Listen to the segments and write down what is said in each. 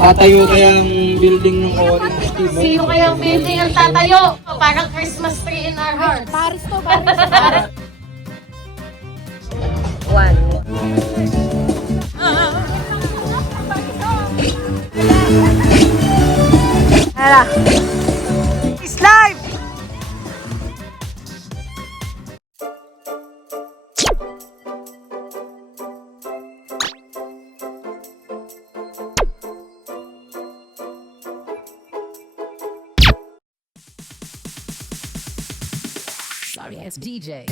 Tatayo kayang building ng Orange TV. Sino kayang building ang tatayo? Parang Christmas tree in our hearts. Paris to, Paris. One. Hala. It's live! Sorry, it's DJ.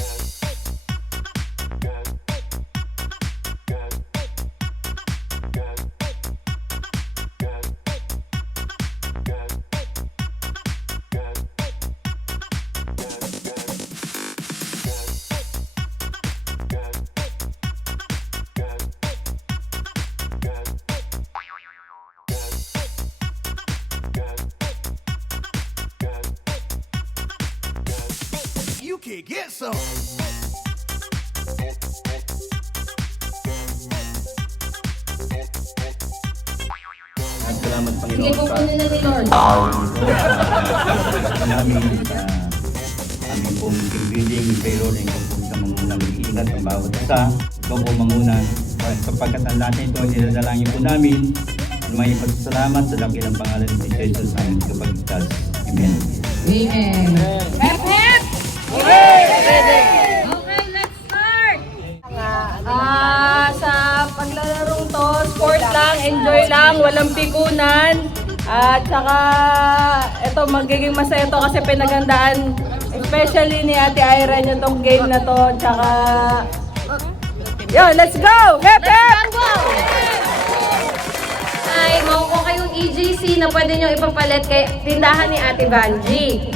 You can get some. Salamat Sige, Panginoon sa pupunin na ni Lord. namin sa aming pong team building. Pero rin kung po sa mangunang mag-iingat ang bawat isa. Ikaw po manguna. Sapagkat ang lahat nito ay nilalangin po namin. May pagsasalamat sa dakilang pangalan ni Jesus ang kapagligtas. Amen. Amen. Hep, hep! Okay, let's start! Sa paglalarong to, sport lang, enjoy lang, walang pikunan. At saka, ito magiging masaya to kasi pinagandaan, especially ni Ate Ira niya tong game na to. Tsaka, yo, let's go! Hep, hep! Ay, makukuha kayong EJC na pwede nyo ipapalit kay tindahan ni Ate Vanji.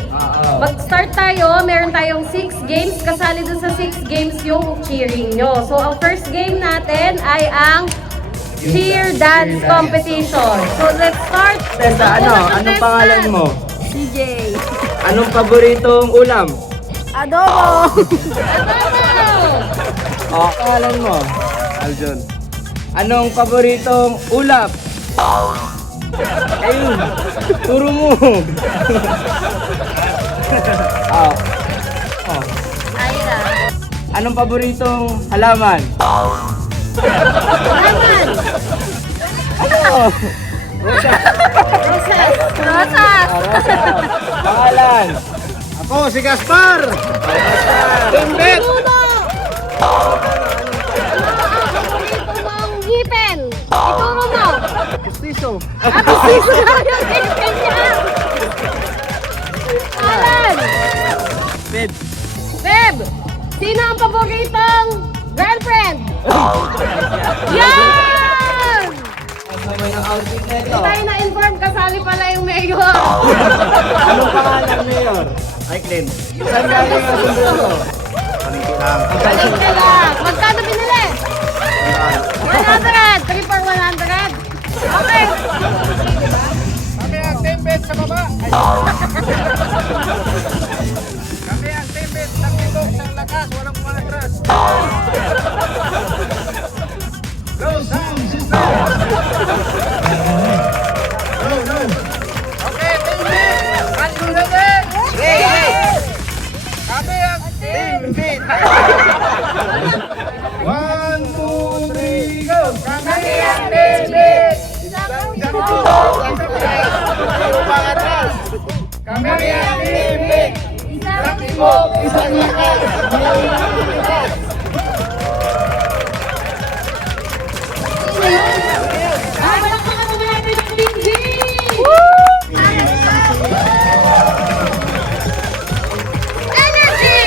Mag-start tayo, meron tayong 6 games. Kasali dun sa 6 games yung cheering nyo. So, ang first game natin ay ang cheer dance competition. So, let's start. Tessa, anong pangalan mo? CJ. Anong paboritong ulam? Adobo! Pangalan mo? Aljon. Anong paboritong ulap? Ayun, turo mo. Ira. Anong paboritong halaman? Halaman. Ano? Rosas. Rosas. Pangalan? Ako, si Gaspar. Timbet. Ito mong ngipin. Ituro mo. Pustiso. Pustiso na yung ngipin niya. Alan. Bed. Beb, sino ang paboritong girlfriend? Yan! Sabay ng outfit na ito. Hindi tayo na-inform, kasali pala yung mayor. Anong pangalan, Mayor? Ay, Clint. Saan galing ang sombrero? Palingki lang. Balik ka lang. Magkano binili? 100. 3 for 100. Okay. Kami ang timbet sa baba. Kami ang timbet sa tibok ng lakas, walang pumatras. Go sound system. Go. Okay, timbet. Ano na din? Kami ang timbet. 1, 2, 3, go. Kami ang timbet. Kami ang timbet. Isang tibok, isang lakas. Wala pa kami natin ng Binji. Energy!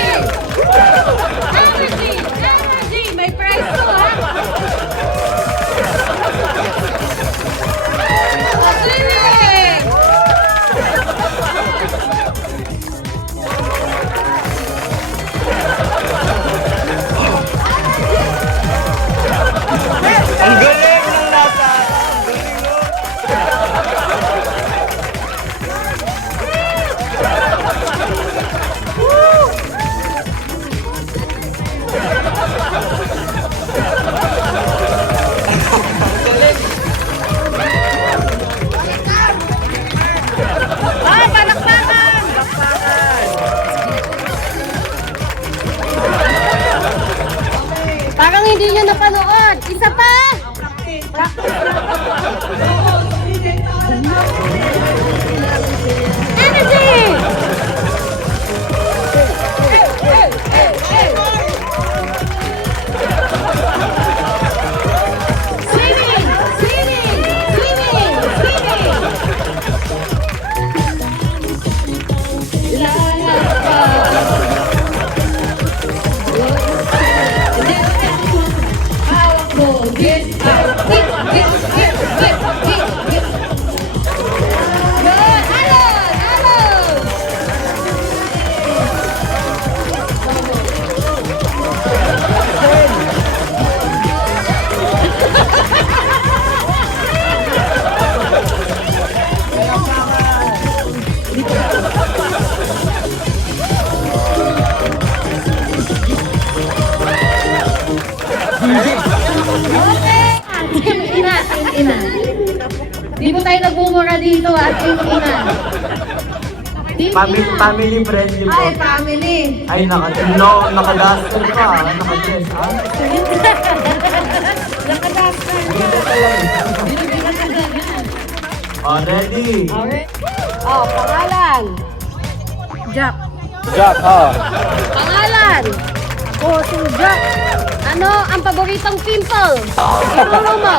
Energy! May prize to, ha? Lyric! Di po tayo nagmumura dito at Team Ina. Team Ina. Family friendly po. Ay, family. Ay, nakadaster ka. Nakadress, ha? Nakadaster ka. Oh, ready? Oh, pangalan. Jack. Jack, oh. Pangalan. Oh, si Jack. Ano ang paboritong pimple? Ituro mo.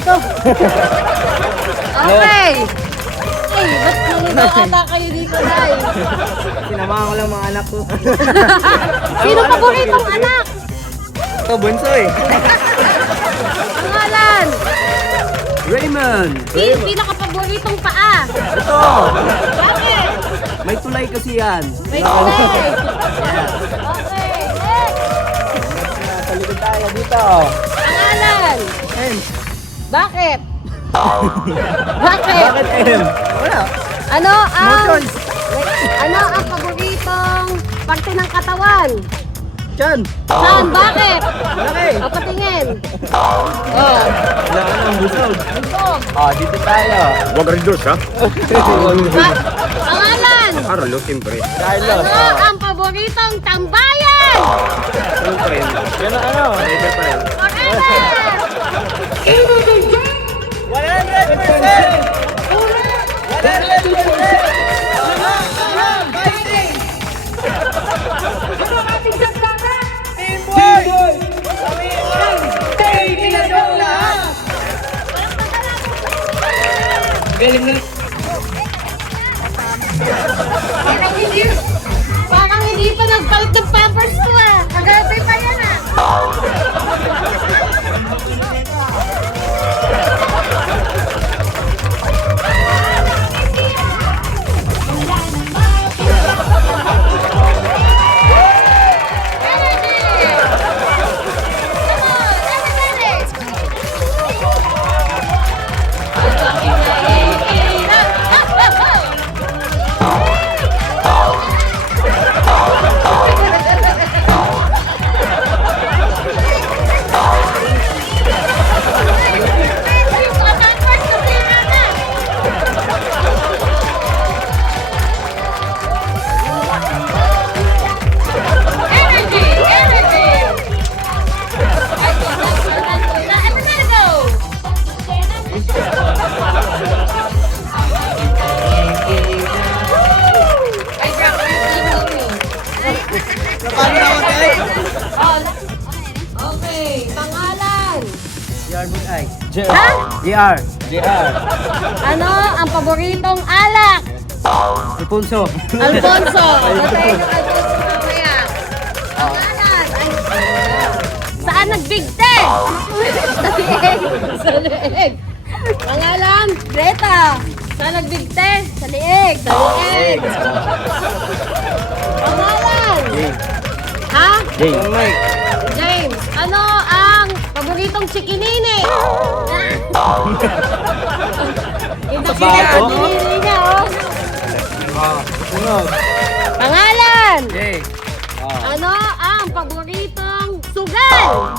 Ito. Okay. Ay, ba't nalito ata kayo dito, Day? Sinamahan ko lang mga anak ko. Sino paboritong anak? Ito, bunso eh. Pangalan. Raymond! Sino pinaka-paboritong paa? Ito! Bakit? May tulay kasi yan. May kulay. Okay, next. Sa likod tayo dito. Pangalan. Bakit? Bakit? Bakit M? Wala. Ano ang Emotions. ano ang paboritong parte ng katawan? Chan! Saan? Bakit? Malaki! O patingin. Oh. Wala ka ng busog. Ito. Ah, dito tayo. Huwag reduce ha. Pangalan. Aralo, siyempre. Carlos. Ano ang paboritong tambayan? Siyempre. Yan ang ano? Leader pa rin. Parang hindi pa nagpalit ng pampers ko ah. Kagabi pa yan ah. Okay, pangalan. JR Bugay. Ha? JR. JR. Ano ang paboritong alak? Alfonso. Alfonso. Batayin yung Alfonso mamaya. Pangalan. Ay, saan nagbigte? Sa liig. Sa liig. Pangalan. Greta. Saan nagbigte? Sa liig. Sa liig. Pangalan. Ha? Mike. James. Ano ang paboritong chikinini? Ito chikinini niya, oh. Sunod. Pangalan. Jay. Ano ang paboritong sugal?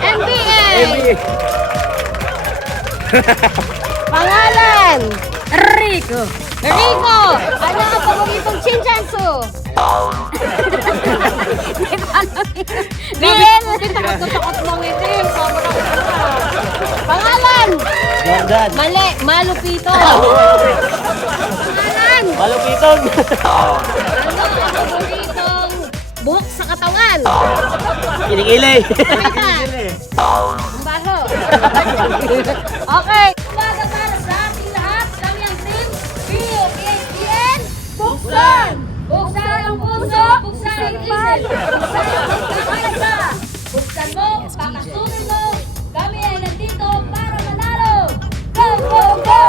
NBA. Pangalan. Rico. Rico. Ano ang paboritong chinchansu? Bill. Takot mong itim. Sobrang pangalan. Jordan. Mali. Malupito. Pangalan. Malupitong. Ano ang paboritong buhok sa katawan? Kilikili. Ang baho. Okay. Umaga para sa ating lahat. Kami ang team PSPN. Buksan! Buksan ang puso, buksan ang isip, buksan ang pagkakaisa. Buksan mo, pakasunin mo. Kami ay nandito para manalo. Go, go, go!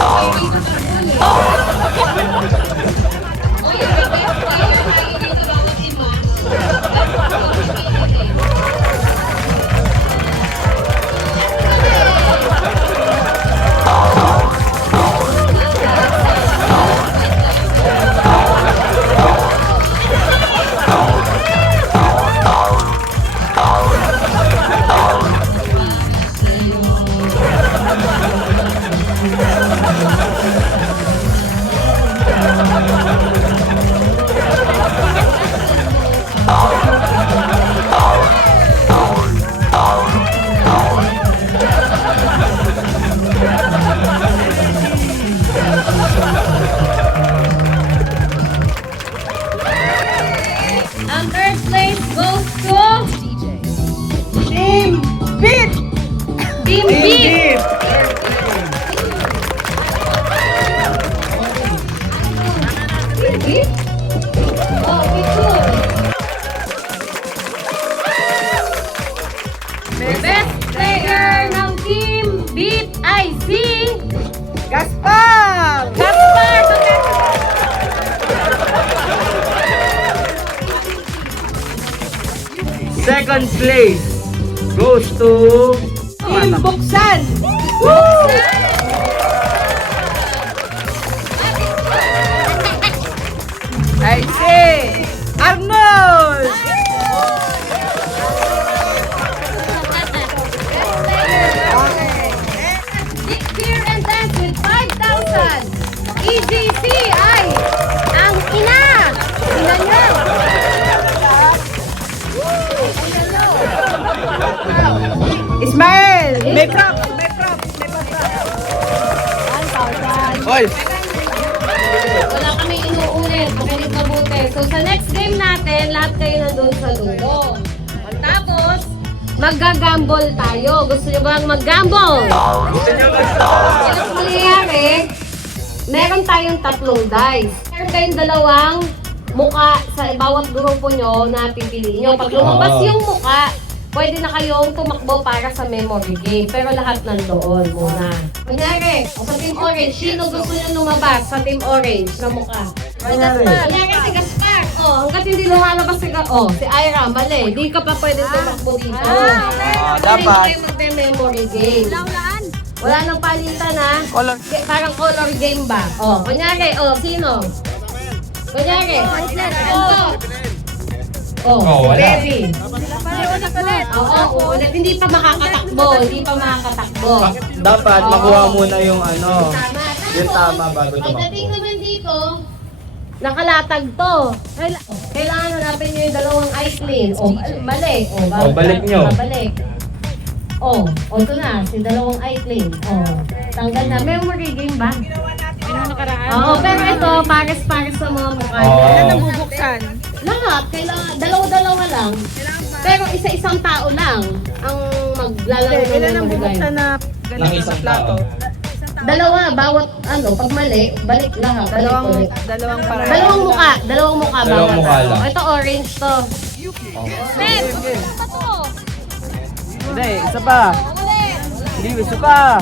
Oy, Ang third place goes to Team Beat! Team Beat. Beat? Oh, picture. Best player ng Team Beat ay si Gaspar! Gaspar. Second place goes to Team Buksan! I see! Arnold! Dick Beer and Dance with 5,000. EGC ay ang ina. Ina niya. Ismael! May prop! Hoy! Wala kami inuulit. Makinig mabuti. So sa next game natin, lahat kayo nandun sa dulo. Tapos, magga-gamble tayo. Gusto nyo bang mag-gamble? Ang mangyayari, meron tayong 3 dice. Meron kayong 2 muka sa bawat grupo nyo na pipiliin nyo. Pag lumabas yung muka, pwede na kayong tumakbo para sa memory game. Pero lahat nandoon muna. Kunyari, sa Team Orange, sino gusto nyo lumabas sa Team Orange na muka? Kunyari si Gaspar. Hanggat hindi lumalabas si si Ira, mali. Di ka pa pwede tumakbo dito. Dapat. Hindi kayo magme-memory game. Wala nang palitan ha. Parang color game ba? Kunyari, sino? Kunyari. wala. Baby. Ulit. Hindi pa makakatakbo. Dapat makuha muna yung ano, Tama. yung tama bago Pagdating tumakbo. naman dito, nakalatag to. Kailangan hanapin nyo yung 2 ice lane. Mali. balik nyo. Balik. Ito na. Si 2 ice lane. Tanggal na. Memory game ba? Pero ito, pares-pares sa mga mukha. Ilan ang bubuksan? Lahat. Kailangan, dalawa lang. Pero isa-isang tao lang ang maglalaro ng Ilan ang memory bubuksan game. na ganito sa plato? 2, bawat pag mali, balik lahat. Balik ulit. Dalawang para. Dalawang mukha bawat. Dalawang mukha lang. Ito orange to. Pep! Hindi, isa pa. Hindi, isa pa.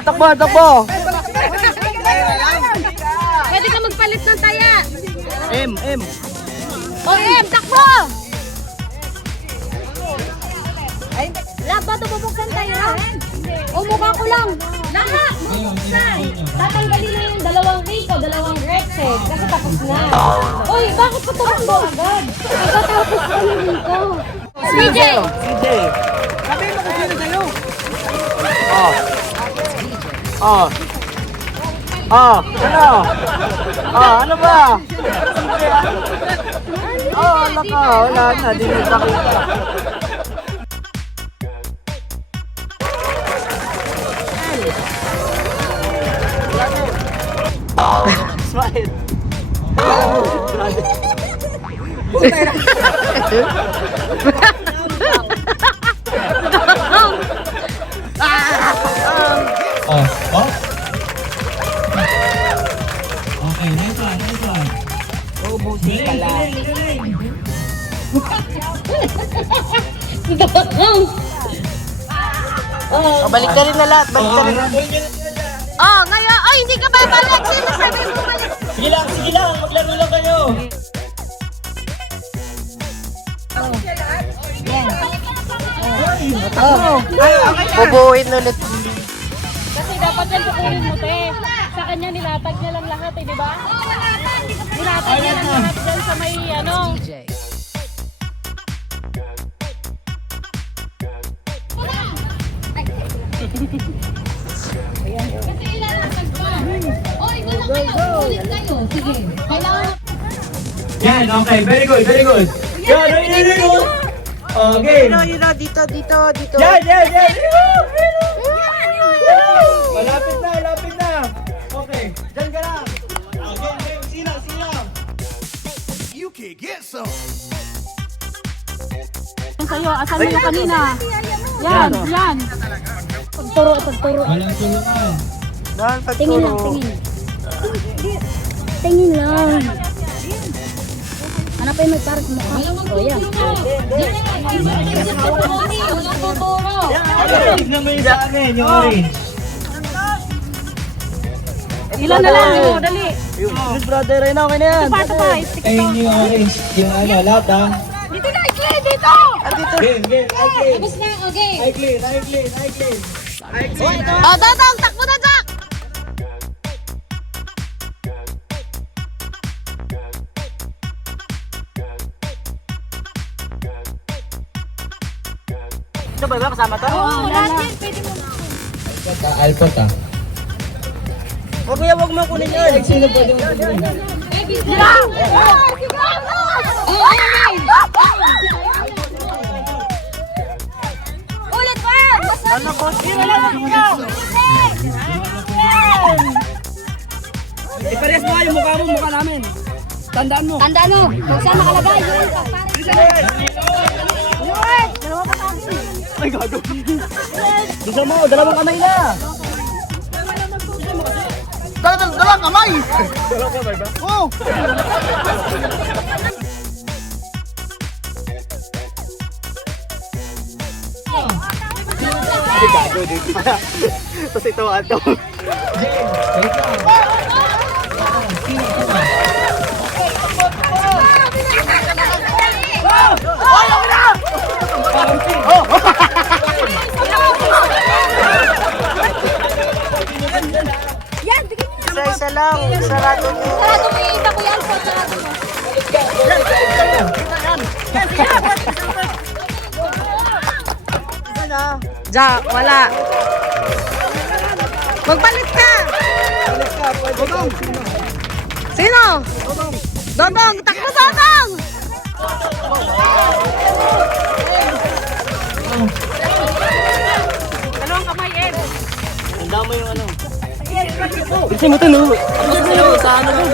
Takbo. Pwede ka magpalit ng taya. M. Takbo! Lahat ba bubuksan tayo? O mukha ko lang. Lahat! Bubuksan! Tatanggalin na yung 2 Rico, 2 Rexes. Kasi tapos na. Uy, bakit pa tumakbo agad? Pagkatapos ka yung Rico. CJ! Sabi mo kung sino sa'yo. Ano ba? Wala na, di nagpakita. Smile. Okay, nice one. Ubusin pala. Balik ka rin na lahat, Ngayon, hindi ka babalik. Sino sabi mo bumalik? Sige lang, maglaro lang kayo. Bubuuin ulit. Kasi dapat yan tukunin mo, te. Sa kanya nilatag niya lang lahat, di ba? Nilatag niya lang lahat dyan sa may DJ. Kasi ilalakad pa. Ikaw na kayo. Ulit kayo. Sige. Kailangan. Yan, okay. Very good. Yan, very good. Okay. Dito. Yan. Malapit na. Okay. Diyan ka lang. Game. Sino? can get some. Sa'yo, asan mo yung kanina? Yan, yan. Pagturo. Tingin lang, tingin. Tingin lang. Hanapin mo yung parang mukha. O, yan. Tignan mo yung sa akin, yung orange. Ilan na lang mo, dali. Good brother, ayun na, okay na yan. Ayun yung orange, yung ano, lahat ha. Dito na, i-clear dito! Game, Tapos na, okay. I clean. Oh, Dodong, takbo na, Jack! Ito ba kasama to? Oo, lahat yan, pwede mo. Alpot ah. Wag mo kunin yun. Sino pwede mo kunin? Ulit pa! Ano ko? Sino lang ikaw? Ipares mo yung mukha mo, mukha namin. Tandaan mo. Tandaan mo, kung saan nakalagay. Ay, gago. Bisa mo, dalawang kamay na. Dalawang kamay! Dalawang kamay ba? Oo! Ay, gago dito. Tapos ito, ato. Isa lang, sarado mo. Sarado mo yung isa ko yan. Sarado mo. Jack, wala. Magpalit ka! Sino? Dodong, takbo Dodong! Dalawang kamay, Ed. Tanda mo yung ano. Bisa mo ito, no? Sa ano mo?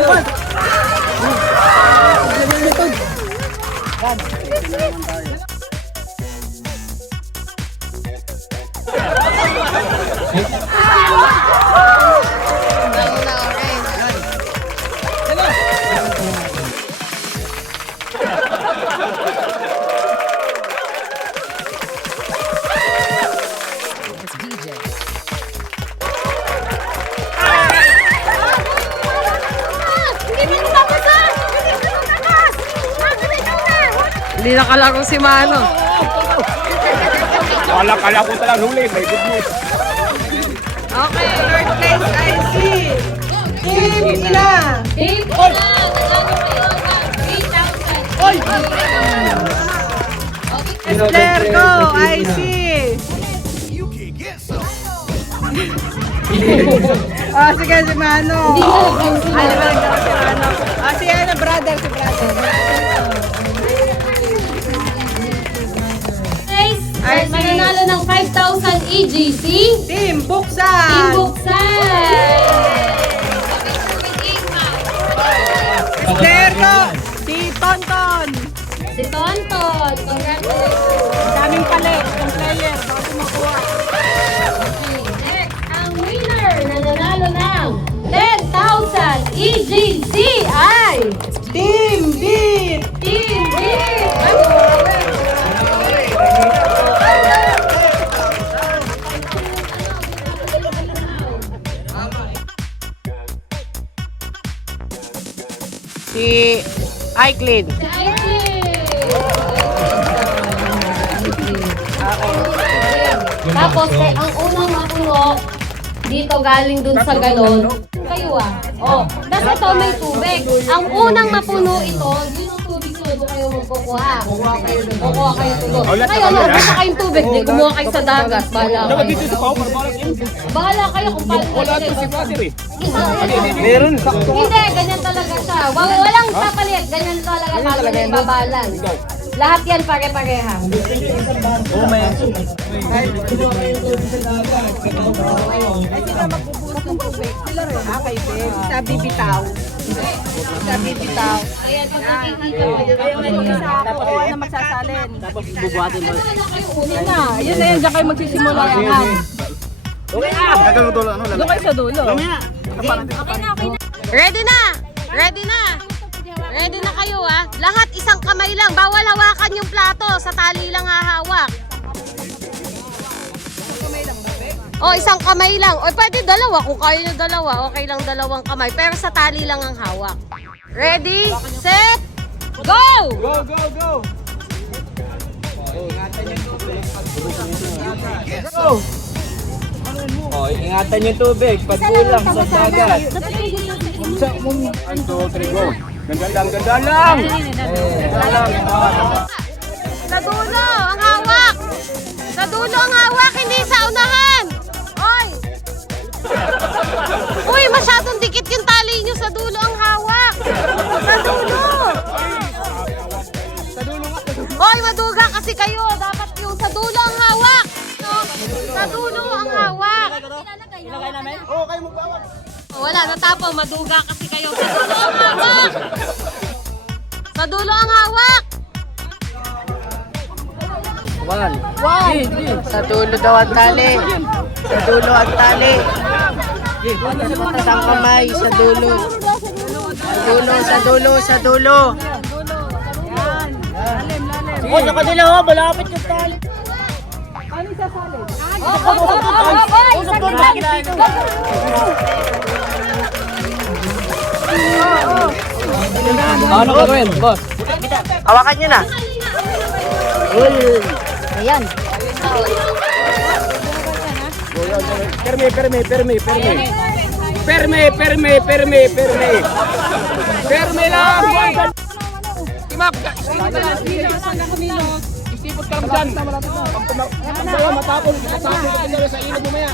It's DJ. Hindi nakalaro si Mano. Kala ko talagang huli. May good news. Okay, third place IC. Team Ina. Dave, na! Nagano kayo ng 3,000. Oy! Esther, go, IC. You can get some. Oh, sige, si Mano. Hindi na nag-count Ay, di ba nagdala si Mano? Ah, si ano, brother, si brother. Guys, Ay, mananalo ng 5,000 EGC. Team Team Buksan. Buksan! Esther, go. Si Tonton. Si Tonton, congratulations! Daming palit ng player. Bago makuha. Okay, next, ang winner na nanalo ng 10,000 EGC ay Team Beat. Team Beat! Si iClean. Si Ivy! Tapos, ang unang mapuno, dito galing dun sa galon. Kayo ah. Oh, tapos ito may tubig. Ang unang mapuno ito, yun ang tubig sudo kayo magkukuha. Kukuha kayo tulo. Ngayon, magbasa kayong tubig. Di, kumuha kayo sa dagat. Bahala kayo. Bahala kayo kung paano kayo. Meron, sakto. Hindi, ganyan talaga siya. Walang papalit. Ganyan talaga paano na ibabalan. Lahat yan pare-pareha. Kay Ben. Sabi bitaw. Sabi bitaw. Ayan, pag nakikita mo. Tapos ako na magsasalin. Tapos bubuhatin mo. Yun na. Yun na yan. Diyan kayo magsisimula yan. Doon kayo sa dulo. Ready na! Ready na! Ready na kayo ah. Lahat isang kamay lang. Bawal hawakan yung plato. Sa tali lang hahawak. O, isang kamay lang. O, pwede dalawa. Kung kaya nyo dalawa, okay lang dalawang kamay. Pero sa tali lang ang hawak. Ready, set, go! Go, go, go! Oh, ingatan yung tubig. Pag kulang sa dagat. 1, 2, 3, go! Ganda lang, ganda lang! Sa dulo, ang hawak! Sa dulo ang hawak, hindi sa unahan! Oy! Uy, masyadong dikit yung tali nyo. Sa dulo ang hawak! Sa dulo! Oy, maduga kasi kayo. Dapat yung sa dulo ang hawak! No? Sa dulo ang hawak! Ilagay namin? Oo, kayo magbawag! Wala, natapang. Maduga kasi kayo. Sa dulo ang hawak! Sa dulo ang hawak! Sa dulo daw ang tali. Sa dulo ang tali. Isang kamay. Sa dulo. Sa dulo, sa dulo, sa dulo. Sige, sa kanila ho, malapit yung tali! Ano gagawin, boss? Hawakan nyo na. Ayan. Perme, perme, perme, perme! Perme, perme, perme, perme! Perme lang! Timak! Istipot ka lang dyan! Pag matapon, matapon ka dyan sa ilog mamaya!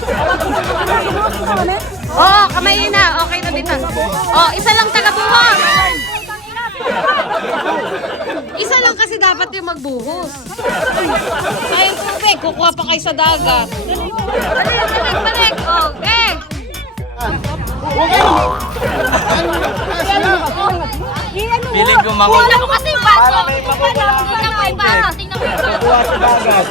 Oo, kamay na. Okay na dito. Oh, isa lang tagabuhos. Isa lang kasi dapat yung magbuhos. Sayang tubig. Kukuha pa kayo sa dagat. Balik. Okay. Piling ko manguha. Wala mo kasi yung baso. Tingnan mo yung baso. Tingnan mo yung baso. Kuha sa dagat.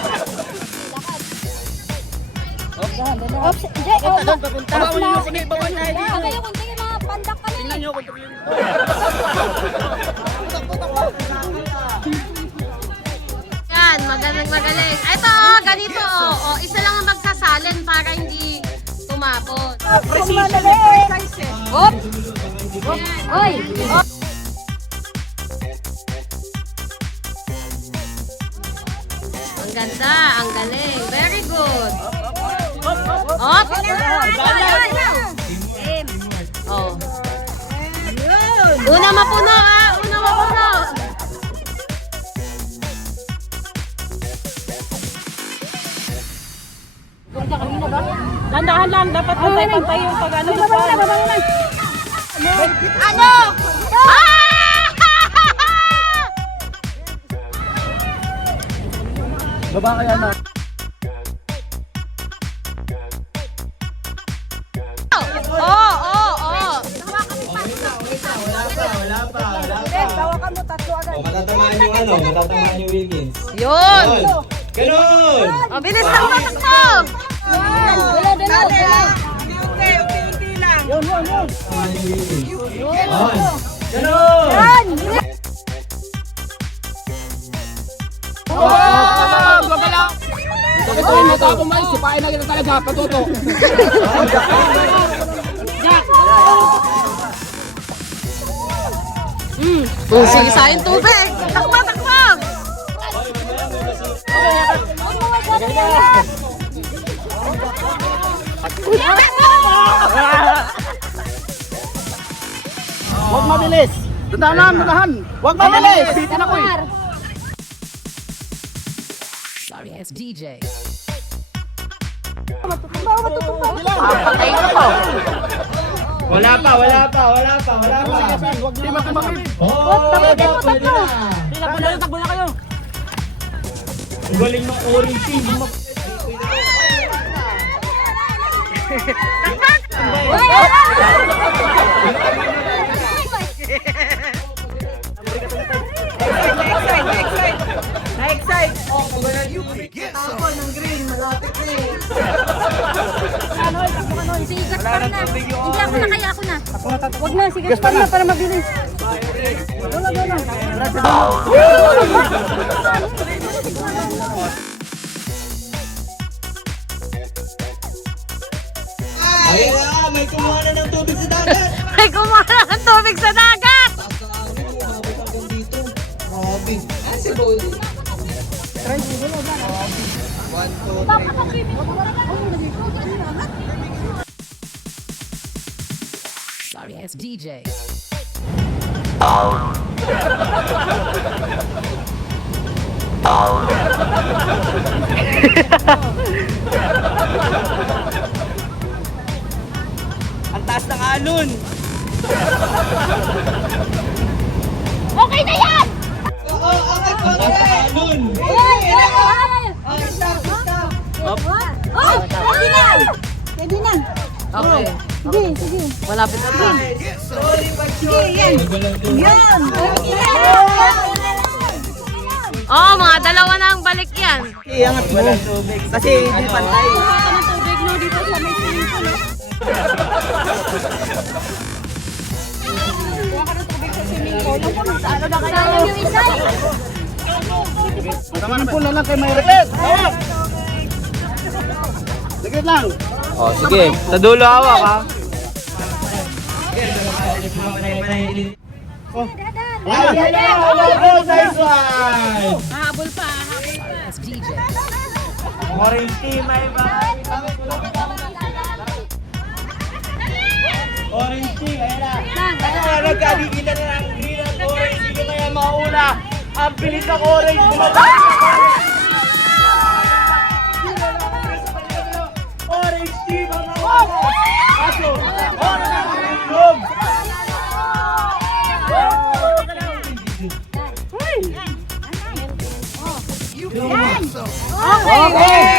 Oops, Jay, oh, Babawan nyo, sige, babawan tayo dito! kayo kung tingin mga pandak kami. Tingnan nyo kung tingin nyo! Yan, magaling. Ito, ganito. Isa lang ang magsasalin para hindi tumapon. Hop! Oy! Ang ganda, ang galing. Very good. Hop! Oh. Una mapuno ah! Una mapuno! Dandahan lang. Dapat pantay-pantay yung pag-ano. Ano? Baba kaya na! Oo. Matatamaan yung ano, matatamaan yung Wilkins. Yun! Ganun! Oh, bilis lang matakbo! Matatamaan yung Wilkins. Ganun! Wag ka lang! Bakit ito yung matapong mais? Sipain na kita talaga, patuto! Sige sayang tubig! Takbo! Huwag mabilis! Dandahan! Huwag mabilis! Bitin ako eh! Sorry, it's DJ. Wala pa. Huwag di makamamit! Oh, takbo na! Takbo na kayo. galing ng orange team. Na-excite! Sigas pa na. Hindi ako na, kaya ako na. Wag na, sigas pa na para mabilis. May kumuha ng tubig sa dagat! Sorry ass DJ. Ang taas ng alon. Okay na yan! Ang taas ng alon. Pwede na! Pwede na! Okay. Sige, sige. Malapit na to. Sige, yan! Yan! Oo, mga dalawa na ang balik yan. Iangat mo. Kasi hindi pantay. Tubig no dito sa may swimming pool. Kuha ka ng tubig sa swimming pool. Ano na kaya yung isa? Tama na po na lang kay may request. Hawak! Ligit lang. Oh, sige. Sa dulo hawak ha. Nice one! Mahabol pa. Ass DJ. Orange team ay ba? Orange team, ayan na. Ano nagkadikitan na ng green at orange. Hindi kaya mauna. Ang pilit ng orange. Orange team ang mauna. Kaso, orange ang ilog. Okay!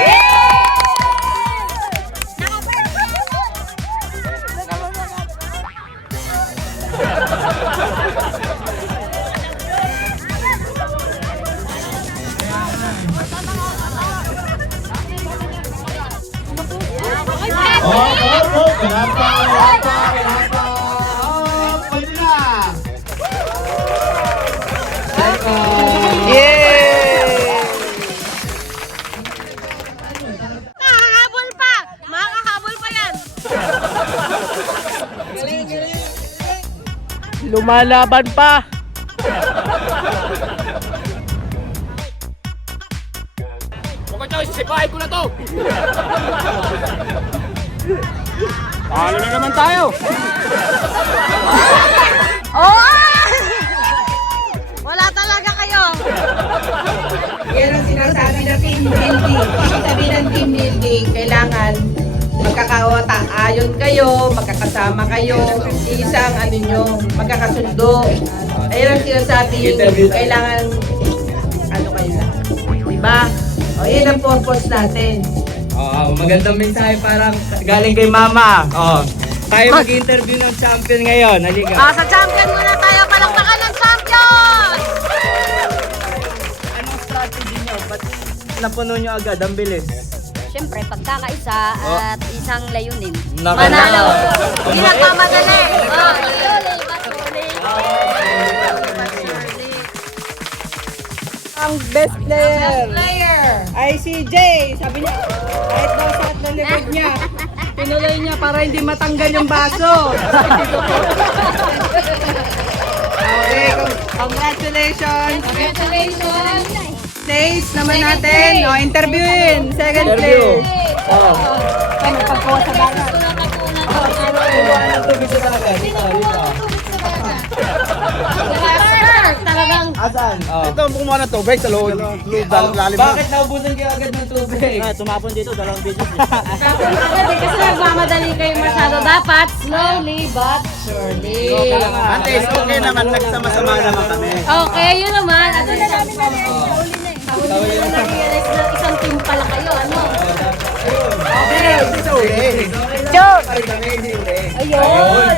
Wala pa. Pwede na. Makakahabol pa! Makakahabol pa yan! Lumalaban pa. Huwag ka sisipahin ko na to. Paano na naman tayo? Oh! Wala talaga kayo! Yan ang sinasabi na team building. Ibig sabihin ng team building, kailangan magkakaayon kayo, magkakasama kayo, isang ano nyo, magkakasundo. Ayun ang sinasabi, kailangan ano kayo lang. Diba? O, yun ang purpose natin. Magandang mensahe parang galing kay Mama. Tayo mag-interview ng champion ngayon. Halika. Sa champion muna tayo! Palakpakan ng champion! Anong strategy nyo? Ba't napuno nyo agad? Ang bilis. Siyempre, pagkakaisa at isang layunin. Manalo! Hindi nagmamadali! Ang best player Player! ay si Jay. Sabi niya, kahit daw sakit na likod niya, tinuloy niya para hindi matanggal yung baso. Okay, congratulations. Congratulations! Stage naman natin. O, interviewin. Second place. Magpagkuha sa baga. Talagang Asan? Ito, kumuha na tubig sa loob. Lalim na. Bakit naubusan kayo agad ng tubig? Tumapon dito, dalawang beses. Hindi kasi nagmamadali kayo masyado. Dapat slowly but surely. Antes, okay naman. Nagsama-sama naman kami. Okay, yun naman. At least na-realize na Ayun!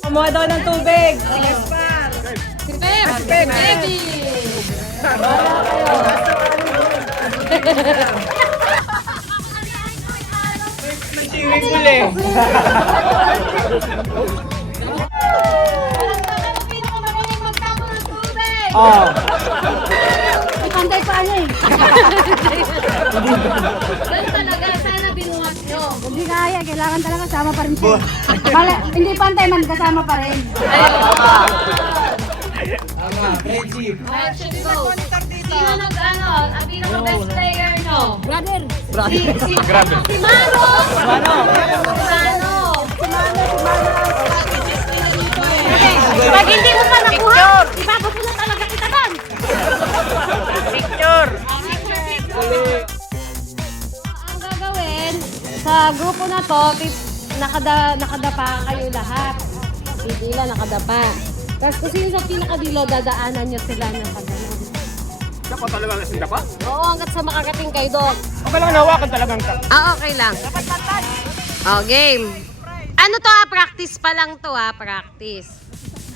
Kumuha daw ng tubig. Si Pep! Baby! Ipantay pa ano eh. Ganun talaga, sana binuhat nyo. Hindi kaya, kailangan talaga sama pa rin siya. Hindi pantay man, kasama pa rin. Action go. Sino nag-ano? Ang pinaka-best player nyo? Brother! Si Mano! Mano! Pag hindi mo pa nakuha, ipapapulot talaga kita doon. Ang gagawin, sa grupo na to, nakadapa kayo lahat. Pipila, nakadapa. Tapos kung sino sa pinakadilo, dadaanan nyo sila ng pagano. Ako talaga nasinda pa? Oo, hanggat sa makakating kayo doon. Okay lang, nawakan talagang ka. Okay lang. Oh, game. Ano to practice pa lang to practice.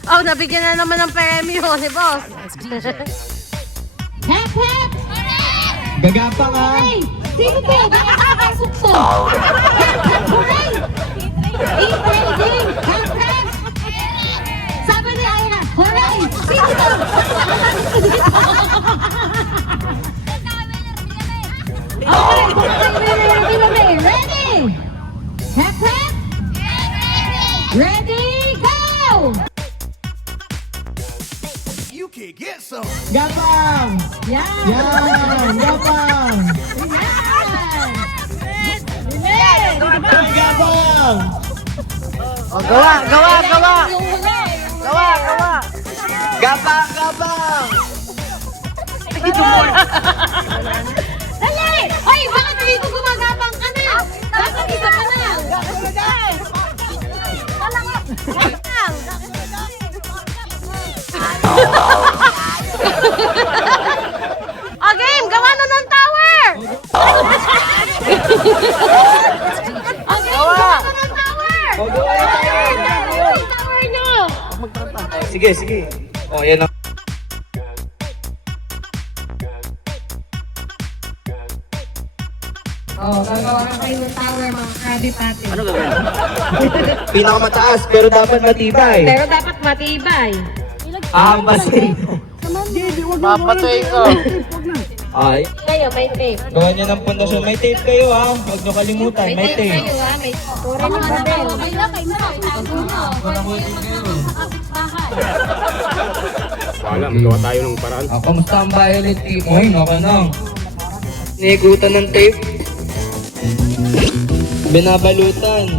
Oh, nabigyan na naman ng premyo ni boss. As DJ. Hep, hep! Gagapang ha. Hey! Sino to? Bakit nakapasok to? Hep, hep, hooray! Intriguing! Hep, hep! Sabi ni Ira, hooray! Sino to? Okay, ready? Hep, hep! Ready, go! Gapang! Yan! Yan! Gapang! Yan! Gapang! Gapang! Gapang! Dali! Hoy, bakit dito gumagapang ka na? Dapat isa ka na! Oh, game! Gawa na ng tower! Oh, game! Gawa na ng tower! Yung tower nyo! Sige, sige. Oh, yan ang... Oh, gagawa na kayo ng tower, mga Krabby Patty. Ano gagawin? Pinakamataas, pero dapat matibay. Pero dapat matibay. Ampasin. Papatay ko. Ay, Kayo, may tape. gawa niyo ng pundasyon. May tape kayo ha. Huwag niyo kalimutan. May tape. kayo, May Puro na ba kayo? Kayo na, itago nyo. Wala, magawa tayo ng paraan. Kamusta ang violet tape? Uy, naka na. Nikutan ng tape. Binabalutan.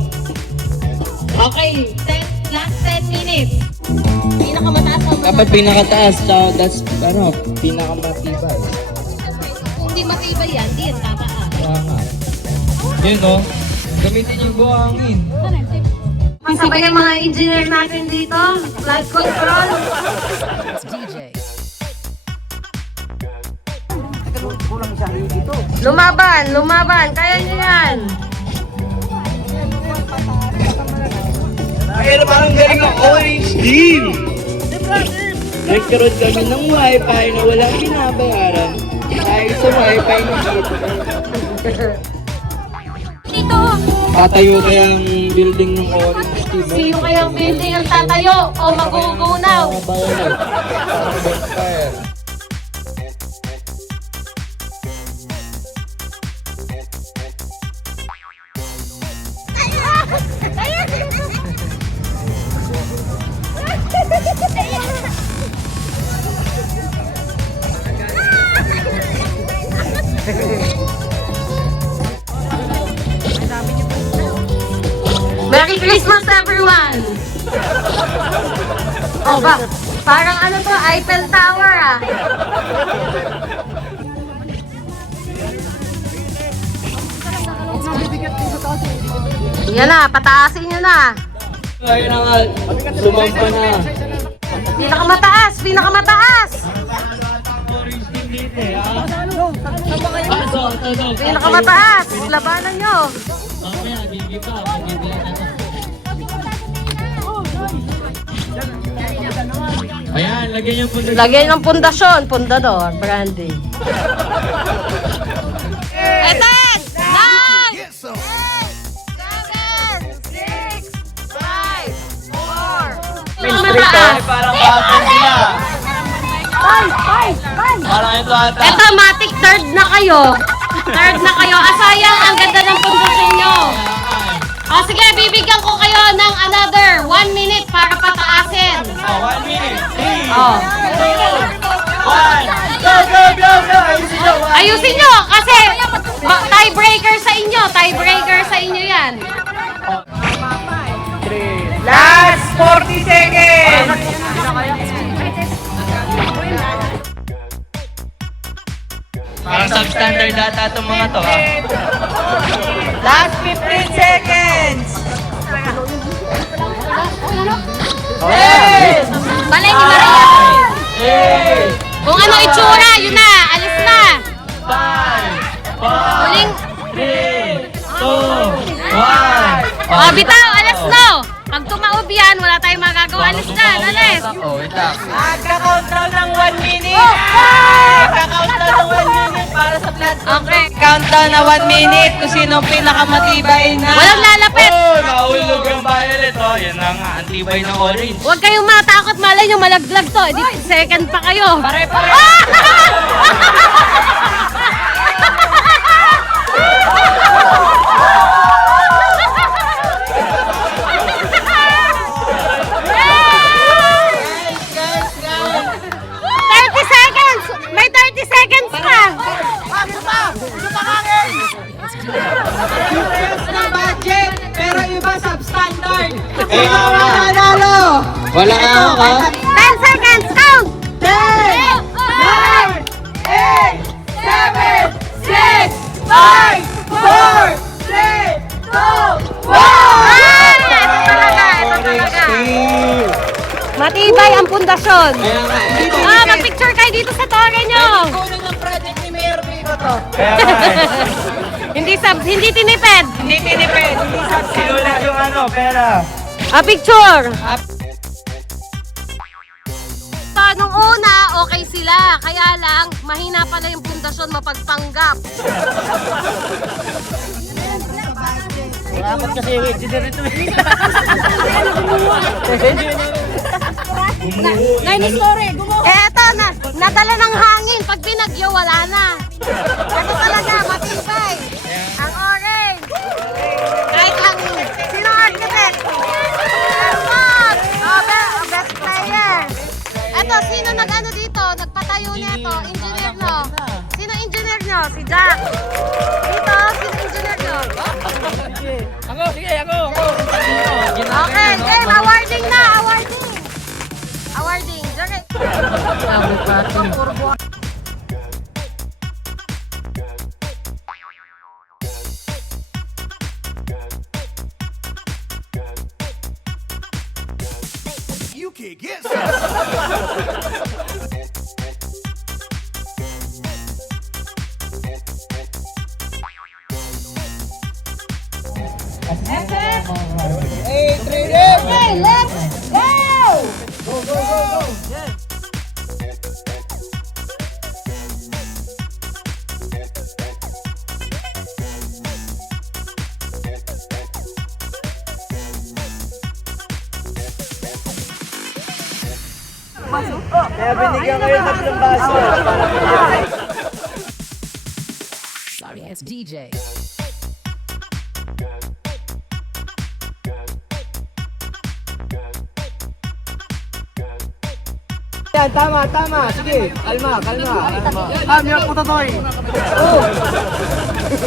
Okay, last 10 minutes. Pinakamataas ang Dapat pinakataas. That's, ano, pinakamatibay. Kung di matibay yan, di yan tataas. Kaya nga. Yun o. Gamitin yung buhangin. Sabay ang mga engineer natin dito. Live control. As DJ. Lumaban. Kaya nyo yan. Ay, parang galing ang orange team! Nagkaroon kami ng wifi na walang binabayaran. Dahil sa wifi na Dito! tatayo kayang building ng orange team. Sino kayang building ang tatayo o magugunaw? Mga violet. Parang bonfire. Merry Christmas, everyone! Oh, parang ano to, Eiffel Tower Yan na, pataasin nyo na. Ayun na nga, sumampa na. Pinakamataas! Orange team dito eh, ha? Pinakamataas, labanan nyo. Ayan, lagyan yung punta. Lagyan ng pundasyon, pundador, brandy. Eto! 9! 8! 7! 6! 5! 4! Pinakamataas. Parang bakit sila. Parang ito ata. Eto, matik third na kayo. Third na kayo. Asayang, ang ganda ng pundasyon nyo. O sige, bibigyan ko kayo ng another 1 minute para pataasin. 1 minute. 3, Oh. 2, 1. Go, go, go, go. Ayusin nyo. Ayusin nyo kasi tiebreaker sa inyo. Tiebreaker sa inyo yan. Last 40 seconds. Parang substandard data itong mga to, ha? Last 15 seconds. Balay ni Maria. 8, Kung ano itsura, yun na. Alis na. 5, 4, Huling. 3, 2, 1. O, bitaw. Alis na. Pag tumaob yan, wala tayong magagawa. Alis na. Alis. Oh, wait lang. Magka-countdown ng 1 minute! Magka-countdown ng 1 minute para sa blood. Okay. Countdown na 1 minute kung sino pinakamatibay na. Walang lalapit. Oh, nahulog yung violet. Oh, yan na nga. Antibay ng orange. Huwag kayong matakot. Malay nyo, malaglag to. Di, second pa kayo. Pare-pare. Guys, 30 seconds! May 30 seconds pa! ng budget, pero iba substandard. Eh, Nanalo! wala ka ako, ha? 10 seconds! Count! 10, 9, 8, 7, 6, 5, 4, 3, 2, 1! Ito talaga, ito talaga. Matibay ang pundasyon. Mag-picture kayo dito sa tore nyo. Kunin ang project ni Mayor Vico to. Kaya nga, eh. Hindi tinipid. Hindi tinipid, hindi substandard. Sinulat yung ano, pera. Picture. Nung una, okay sila. Kaya lang, mahina pala yung pundasyon mapagpanggap. Dapat kasi yung engineer ito. Eto, nadala ng hangin. Pag binagyo, wala na. Ito talaga, matibay. Ang orange. Kahit hangin. Sino ang architect? Ermot! Best player. Eto, sino nag-ano dito? Nagpatayo nito? Engineer nyo? Sino engineer nyo? Si Jack. Dito, sino engineer nyo? Ako, sige, ako. Okay, game. Awarding na. Awarding. Awarding. Direct. You can't get some. Okay, let's go! Kaya binigyan kayo ng tatlong baso. Sorry, it's DJ. Yan, tama, tama. Sige, kalma, kalma. Miyak po totoy.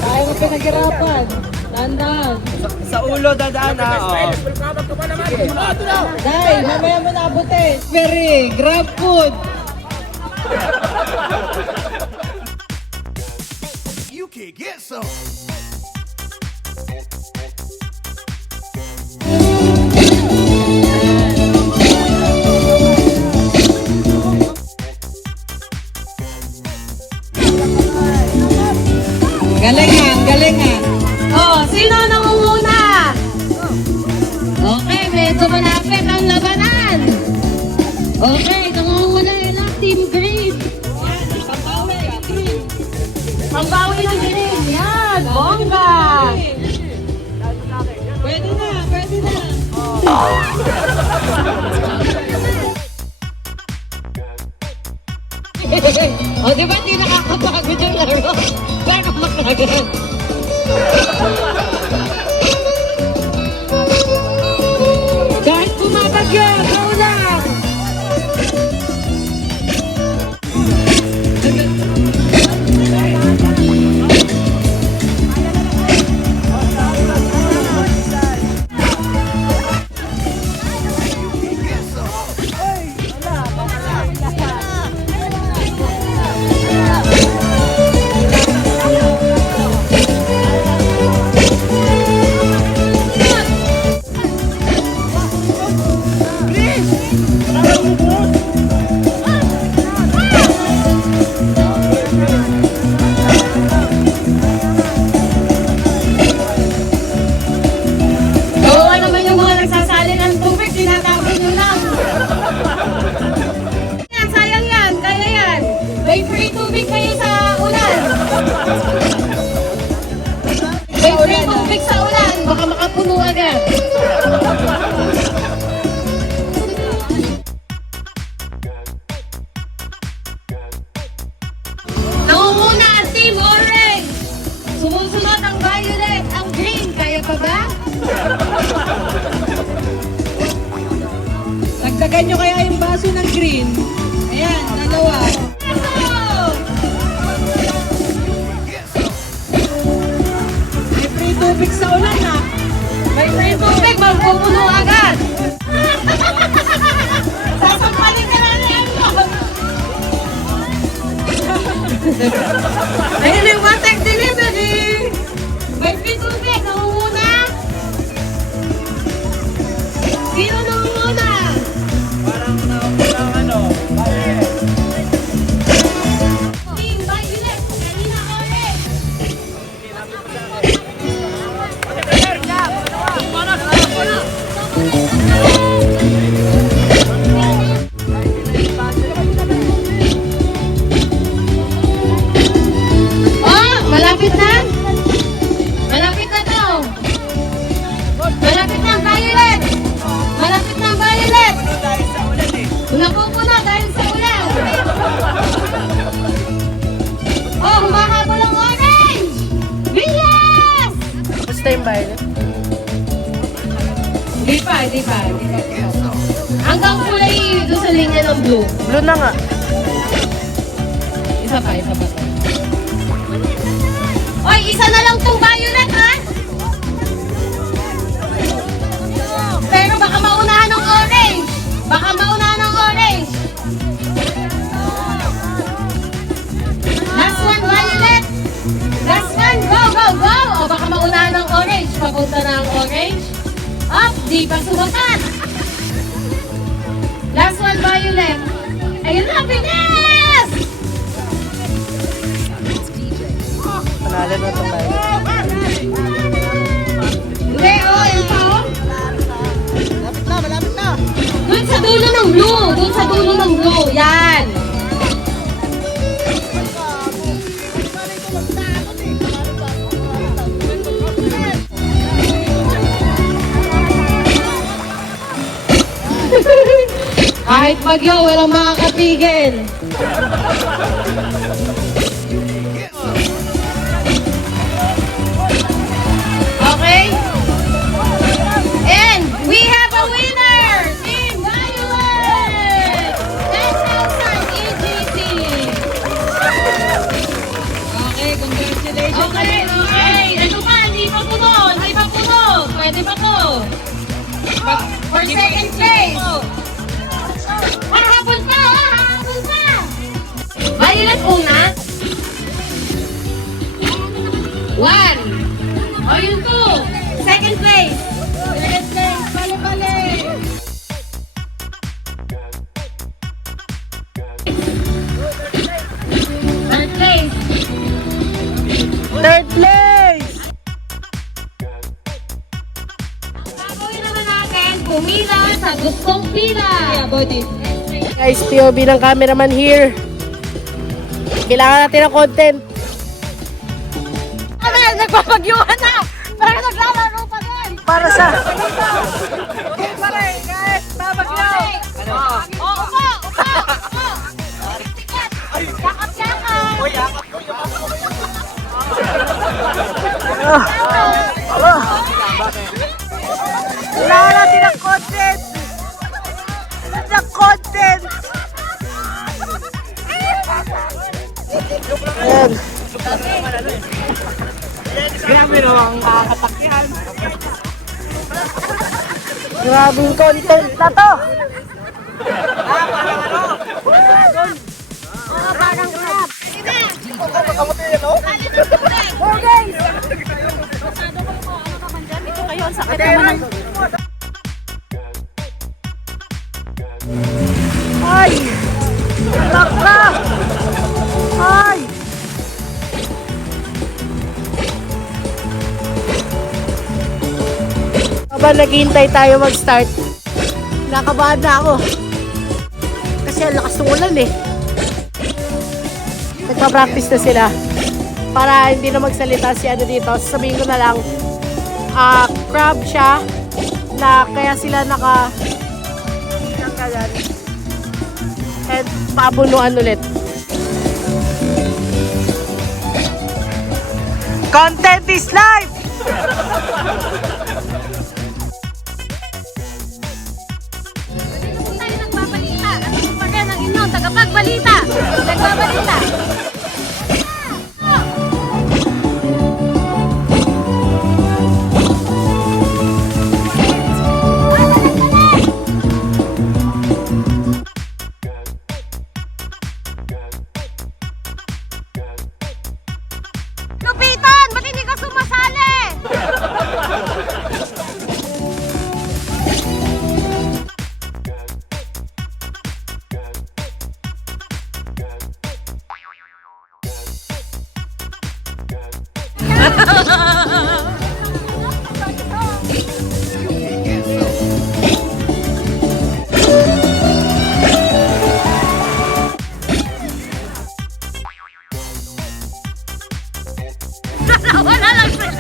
Ayaw mo pinaghirapan. Tandaan. Sa ulo dadaan, ha? Oo. Dahil, mamaya mo naabutin. Ferry, grab food. You can't get some. Nangunguna nila, Team Green. Pambawi ng Green. Yan, bongga. Pwede na, pwede na. O, di ba hindi nakakapagod yung laro? Pero makagat. Kahit bumabagyo, go lang! Oo naman yung mga nagsasali ng tubig, tinatapon nyo lang. Yan, sayang yan, kaya yan. May free tubig kayo sa ulan. May free tubig sa ulan, baka makapuno agad. Nangunguna ang Team Orange. Sumusunod ang violet, ang green. Kaya pa ba? Dagdagan nyo kaya yung baso ng green. Ayan, dalawa. May free tubig sa ulan ha. May free tubig, magpupuno agad. Sasampalin ka na niyan mo. Ayun yung water delivery. May free tubig, nangunguna. Sino nangunguna? Team Violet, kanina orange. Oh, malapit na? Malapit na to. Malapit na ang violet. Malapit na ang violet. Napupuna dahil sa ulan. Oh, humahabol ang orange. Bilis! Basta yung violet. Hindi pa. Hanggang kulay doon sa linya ng blue. Blue na nga. Isa pa. Oy, isa na lang tong violet, ha? Pero baka maunahan ng orange. Last one, violet. Last one, go. O baka maunahan ng orange. Papunta na ang orange. Up, di pa sumakat. Last one, violet. Ayun na, bilis! Panalo na itong violet. Hindi, yun pa, oh. Malapit na. Doon sa dulo ng blue. Yan. Kahit bagyo, walang makakatigil. Okay? And we have a winner! Team Violet! 10,000 EGT! Okay, congratulations. Okay. Ito pa, hindi pa puno. Pwede pa to. For second place. Hahabol pa. Violet una. 1. O yung 2. Second place. Bale. Third place. Third place! Gagawin naman natin, pumila sa gustong pila. Yeah, body. Guys, POV ng cameraman here. Kailangan natin ng content. Kami nagpapagyuhan na! Pero naglalaro pa din! Para sa... Okay pa rin, guys! Babagyo! Oo, upo! Yakap-yakap! Kailangan natin ng content. Ng content. Ayan. Grabe no, ang kakatakyan. Grabing content na to. Parang crab. Ay! Laka! Ay! Habang naghihintay tayo mag-start, nakabahan na ako. Kasi ang lakas ng ulan eh. Nagpa-practice na sila. Para hindi na magsalita si ano dito. Sasabihin ko na lang, crab siya na kaya sila nakaganyan. And pabunuan ulit. Content is life! Tayo nagbabalita. Ano pa rin ang inyong tagapagbalita? Nagbabalita. Lupitan! Ba't hindi ka sumasali? Wala lang sila.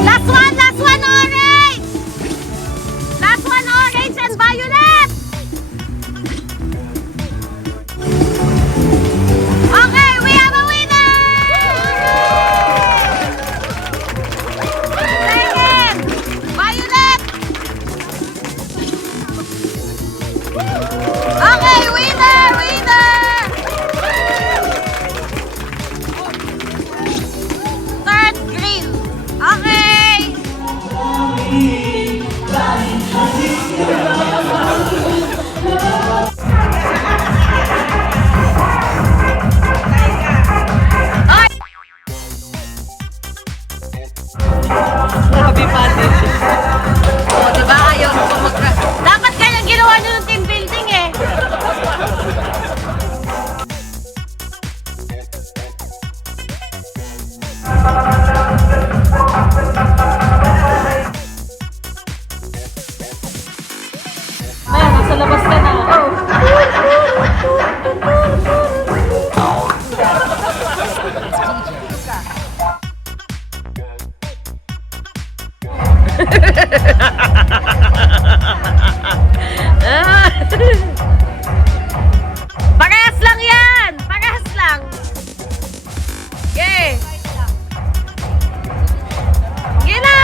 Last one, orange! Last one, orange and violet! Okay, we have a winner! Second, violet! Okay, winner! Third, green. Okay. Grabe pati. O, diba? Ayaw mo pa dapat kaya ginawa nyo ng team building eh. Ayan, nasa labas ka na. Parehas lang yan! Parehas lang! Okay! Gina!